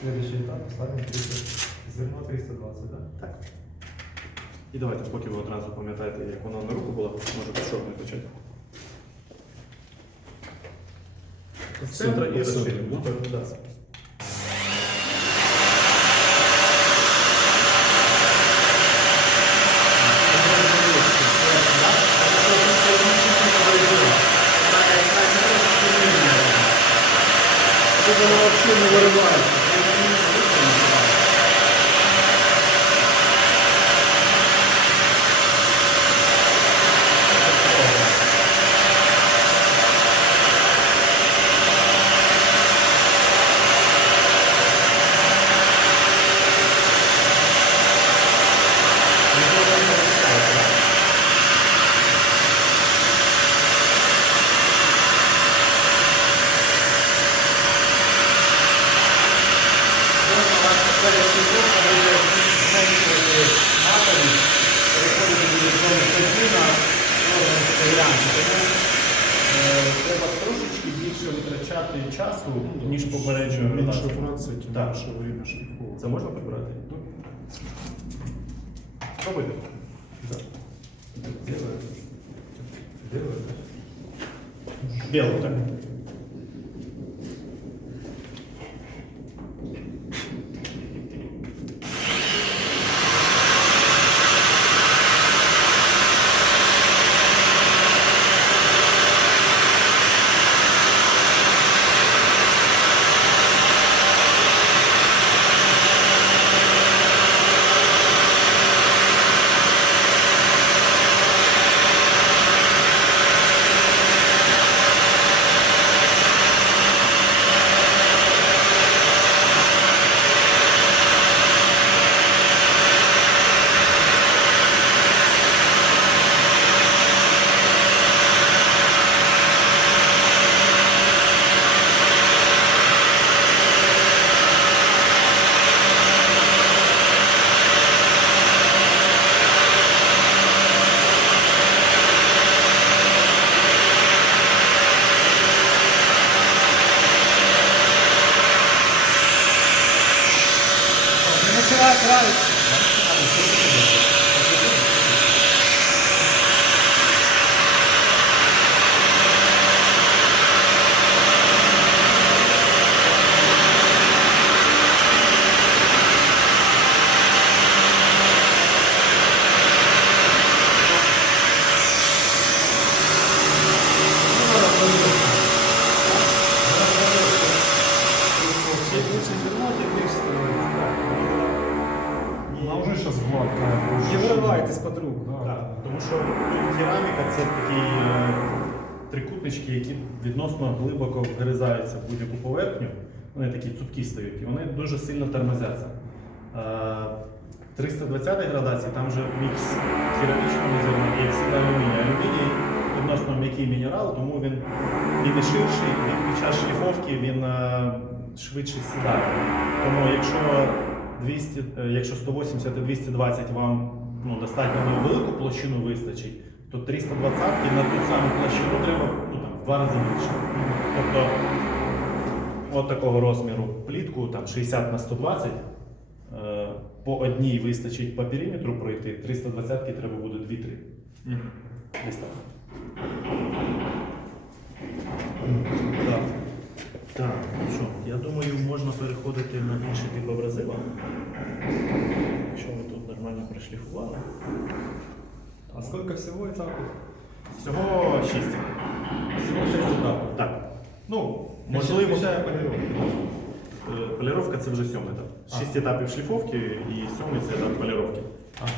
Следующий этап ставим 300, зерно 320, да? Так. І давайте, поки ви одразу пам'ятаєте, як воно на руку було, може пішов не почати. З центра і розширюємо. Так, да. Тут воно взагалі не виривається. Треба трошечки витрачати часу, ніж попереджує Менше фракції, тим Так. більше время шляху. Це можна прибрати? Спробуйте. Делаю. Біло, так. Не починає країтися. Чим більше зерно, тим більше становиться. Вона вже зараз гладка. Не виривайте з-під рук. Так, тому що кераміка це такі е, трикутнички, які відносно глибоко вгризаються в будь-яку поверхню. Вони такі цупкі стають, і вони дуже сильно тормозяться. Е, 320 градації, там вже мікс керамічного зерна і оксида алюмінія. Алюміній відносно м'який мінерал, тому він, він і ширший, він під час шліфовки він е, швидше сідає. Тому якщо 200, е, якщо 180 і 220 вам ну, достатньо на велику площину вистачить, то 320 і на ту саму площину треба ну, там, в два рази більше. Тобто от такого розміру плітку, там 60 на 120, е, по одній вистачить по периметру пройти, 320 треба буде 2-3. Десь так. Так. Переходити на інший тип абразива. Якщо ми тут нормально прошліфували. А сколько всего этапов? Всього 6. Всього 6 етапів. Так. Ну, Можливо, Ще, ще полировку. е, поліровка це вже сьомий етап. Шість етапів шліфовки і сьомий це етап поліровки. Ага.